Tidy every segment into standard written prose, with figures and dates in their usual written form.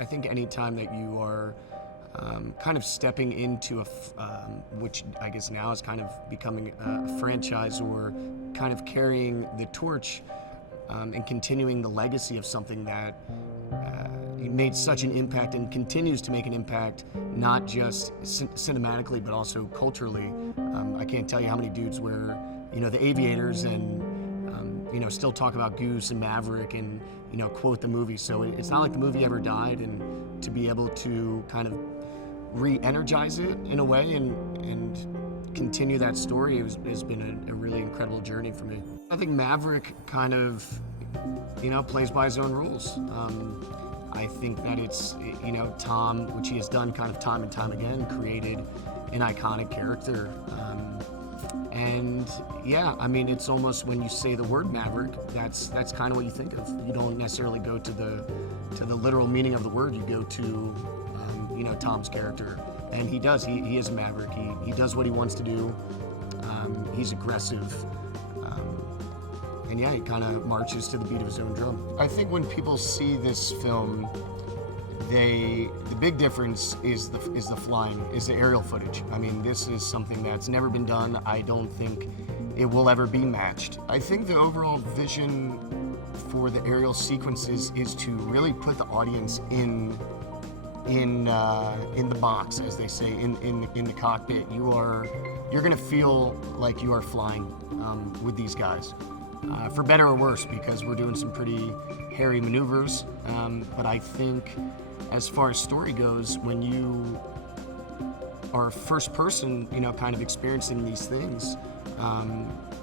I think anytime that you are kind of stepping into which I guess now is kind of becoming a franchise, or kind of carrying the torch and continuing the legacy of something that made such an impact and continues to make an impact, not just cinematically but also culturally. I can't tell you how many dudes where the Aviators and still talk about Goose and Maverick and quote the movie. So it's not like the movie ever died, and to be able to kind of re-energize it in a way and continue that story has been a really incredible journey for me. I think Maverick kind of plays by his own rules. I think that it's Tom, which he has done kind of time and time again, created an iconic character. And yeah, I mean, it's almost, when you say the word Maverick, that's kind of what you think of. You don't necessarily go to the literal meaning of the word. You go to Tom's character, and he does. He is a maverick. He does what he wants to do. He's aggressive, and yeah, he kind of marches to the beat of his own drum. I think when people see this film, the big difference is the flying, is the aerial footage. I mean, this is something that's never been done. I don't think it will ever be matched. I think the overall vision for the aerial sequences is to really put the audience in the box, as they say, in the cockpit. You're gonna feel like you are flying with these guys, for better or worse, because we're doing some pretty hairy maneuvers. But I think, as far as story goes, when you are first person, kind of experiencing these things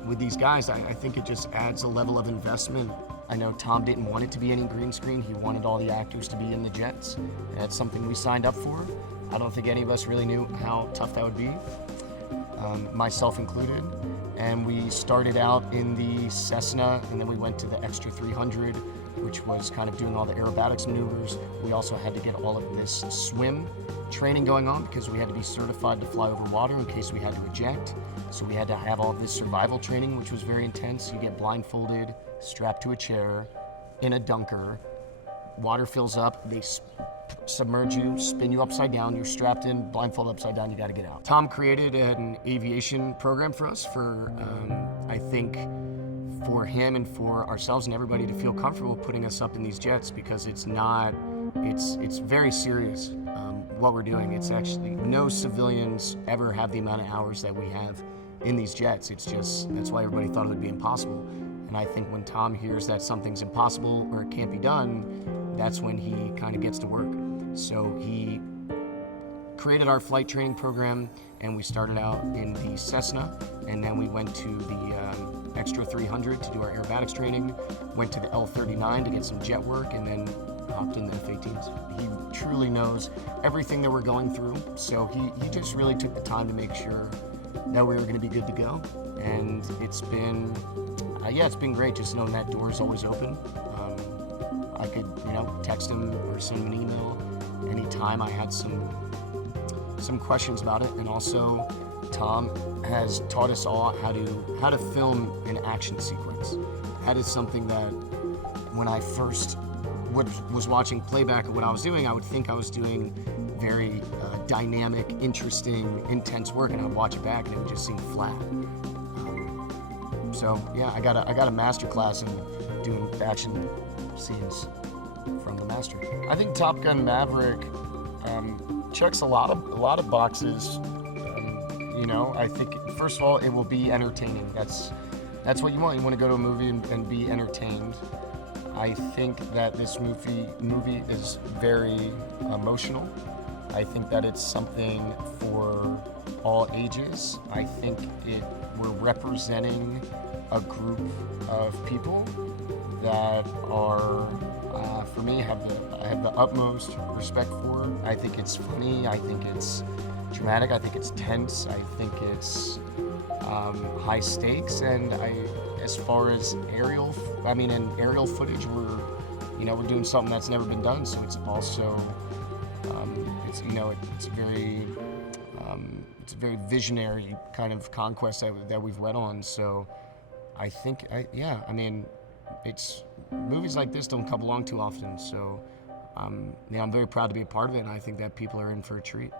with these guys, I think it just adds a level of investment. I know Tom didn't want it to be any green screen. He wanted all the actors to be in the jets. That's something we signed up for. I don't think any of us really knew how tough that would be, myself included. And we started out in the Cessna, and then we went to the Extra 300, which was kind of doing all the aerobatics maneuvers. We also had to get all of this swim training going on, because we had to be certified to fly over water in case we had to eject. So we had to have all of this survival training, which was very intense. You get blindfolded, strapped to a chair, in a dunker. Water fills up, they submerge you, spin you upside down, you're strapped in, blindfold upside down, you gotta get out. Tom created an aviation program for us, for I think for him and for ourselves and everybody to feel comfortable putting us up in these jets, because it's very serious what we're doing. It's actually, no civilians ever have the amount of hours that we have in these jets. It's just, that's why everybody thought it would be impossible. And I think when Tom hears that something's impossible or it can't be done, that's when he kind of gets to work. So he created our flight training program, and we started out in the Cessna, and then we went to the Extra 300 to do our aerobatics training, went to the L-39 to get some jet work, and then hopped in the F-18s. He truly knows everything that we're going through, so he just really took the time to make sure that we were going to be good to go. And it's been, it's been great just knowing that door is always open. I could, text him or send him an email anytime I had some questions about it. And also, Tom has taught us all how to film an action sequence. That is something that when I first was watching playback of what I was doing, I would think I was doing very dynamic, interesting, intense work, and I'd watch it back and it would just seem flat. So yeah, I got a master class in doing action scenes from the master. I think Top Gun Maverick checks a lot of boxes. I think, first of all, it will be entertaining. That's what you want. You want to go to a movie and be entertained. I think that this movie is very emotional. I think that it's something for all ages. I think we're representing a group of people that are, for me, I have the utmost respect for. I think it's funny. I think it's dramatic. I think it's tense. I think it's high stakes. And as far as aerial footage, we're doing something that's never been done. So it's also, it's a very visionary kind of conquest that we've led on. So I think, movies like this don't come along too often. So I'm very proud to be a part of it, and I think that people are in for a treat.